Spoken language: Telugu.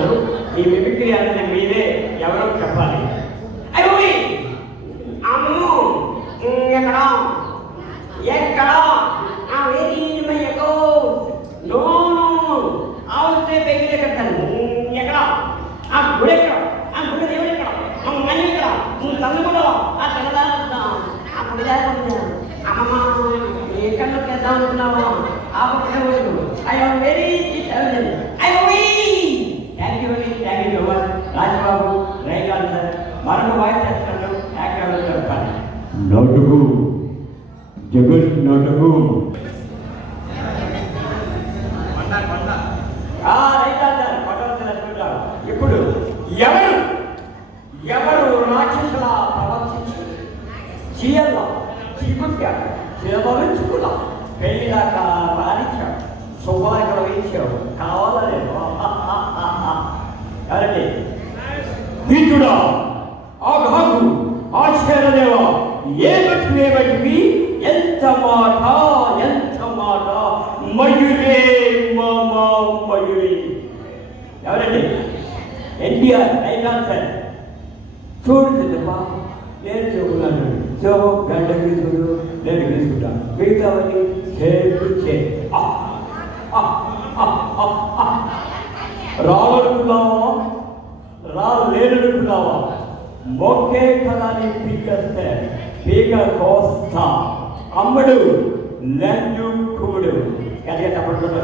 చెప్తున్నాను. ఈ మిమిక్రీ అనేది మీరే ఎవరో చెప్పాలి. అయ్యో అమ్ము ఎక్కడ ఎక్కడ నో ఆవుతే బెగిలే కట్టాను ఎక్కడ ఆ గుడి ఎక్కడ ఆ గుడి దేవుడు ఎక్కడ మనీ ఎక్కడ తల్లిగొడవ ఆ తెల్లదా ఆ గుడి అమ్మమ్మ ఏ కళ్ళకి వేద్దాం అనుకున్నావా ఆ పక్కన I'm very thank you Rajababu right answer. మరొక వాయిస్ చేస్తున్నాడు యాక్టర్ చెప్పాలి. నోటుకు జగన్ నోటుకు రైట్ ఆన్సర్ పట్టవలసిన. ఇప్పుడు ఎవరు ఎవరు రాక్షసుల ప్రవర్తించి చీయల్లా చీకుట్టాడు చిరమలుచుకున్నా పెళ్లి దాకా రాణించాడు శుభాలు వేయించాడు కావాలలేదు. ఎవరండి? వీటుడా ఆఘాగు ఆశ్చర్యదేవ ఏమిటి ఎంత మాట మయూరే మామా మయూరి. ఎవరండి? NTR right answer. చూడుతుందమ్మా నేను చెబుతున్నాను. సో గంట తీసుకుని నేను తీసుకుంటాను. మిగతావన్నీ చేతుచే రావాలనుకున్నావా రాలేదనుకున్నావా మొక్కే కళని పీకేస్తే పీక కోస్తా అమ్మడు లంజు కుముడు. గట్టిగా తప్పకుండా